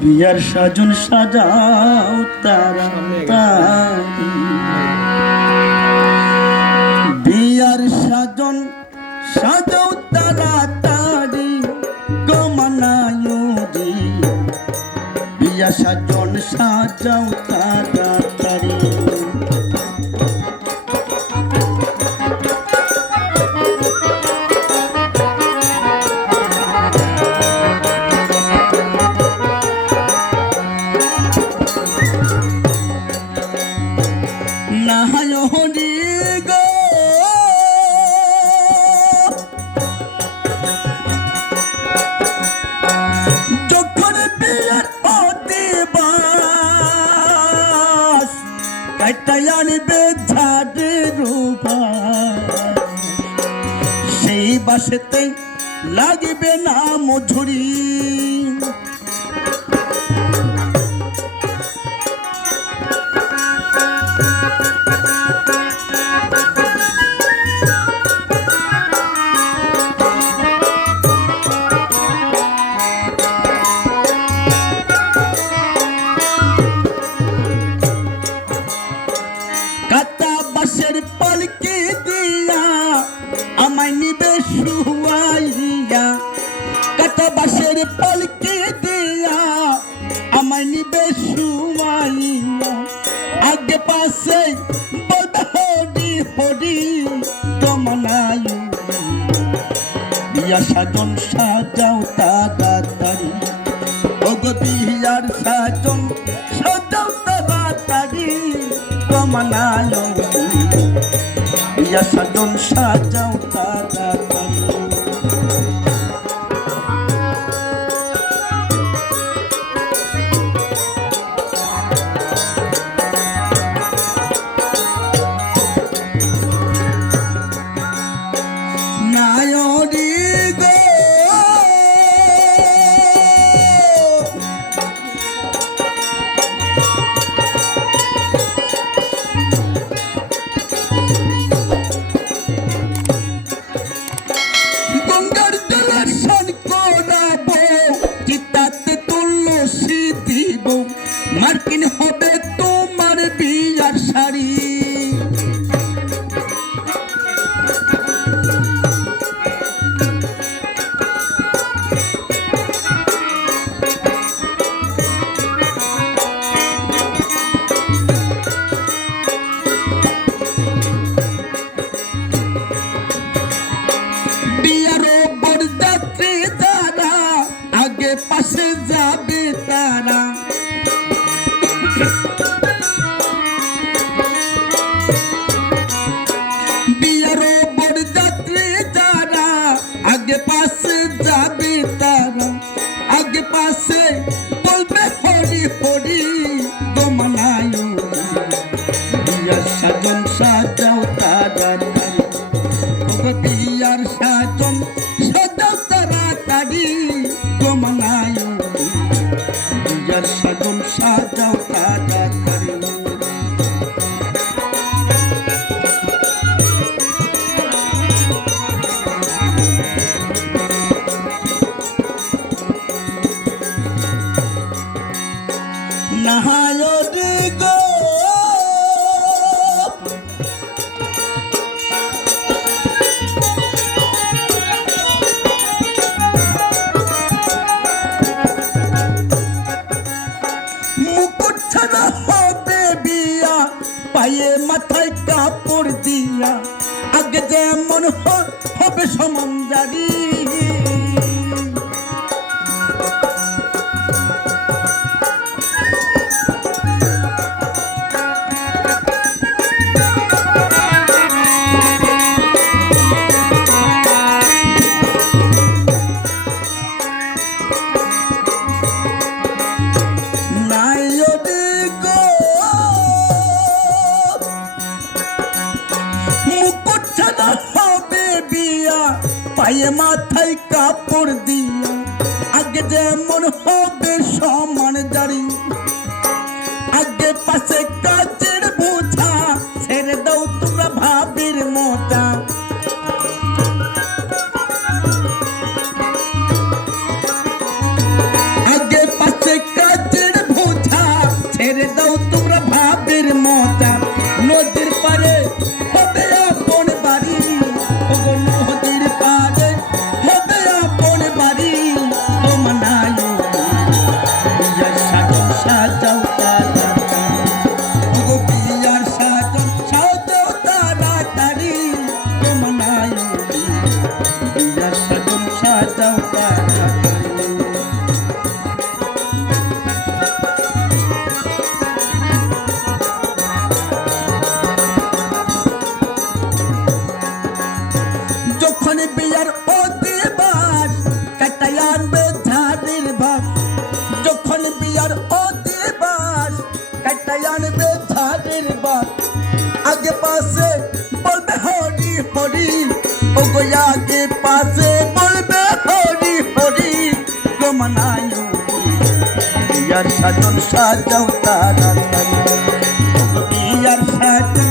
বিয়ার সাজন সাজাও তারা বিয়ার সাজন সাজাও তারা তারি। গমানায়ুরি। বিয়া সাজন সাজাও সেই বাসেতে লাগবে না মধুরী। পালকি দিয়া, আমায় নিবে শুয়াইয়া কাতা বাসের পালকি দিয়া, আমায় নিবে শুয়াইয়া আগে পাশে বলবে, হরি হরি কমনায়ু বিয়া সাজন সাজাও তাড়াতাড়ি। ওগো বিয়ার সাজন সাজাও তাড়াতাড়ি। বিয়া সাজন সাজাও। পাশে যাবে তারা। বিয়ারো বরযাত্রী যারা, আগে পাশে যাবে তারা। আগে পাশে বলবে হরি হরি দমনায় বিয়ার সাজন সাজাও তাড়াতাড়ি নাহায়র গো। মুকুট ছাড়া হবে বিয়া, পায়ে মাথায় কাপড় দিয়া। আগে যেমন হবে সমন্দারি নায়রে পায়ে মাথায় কাপড় দিয়া আগে যেমন হবে সমান আনবে ধানের বাদ আগে পাশে বলবে হরি হরি ও আগে পাশে বলবে হরি হরি। গমনায়ু সাজন সাজাও তারা ইয়ার সাজন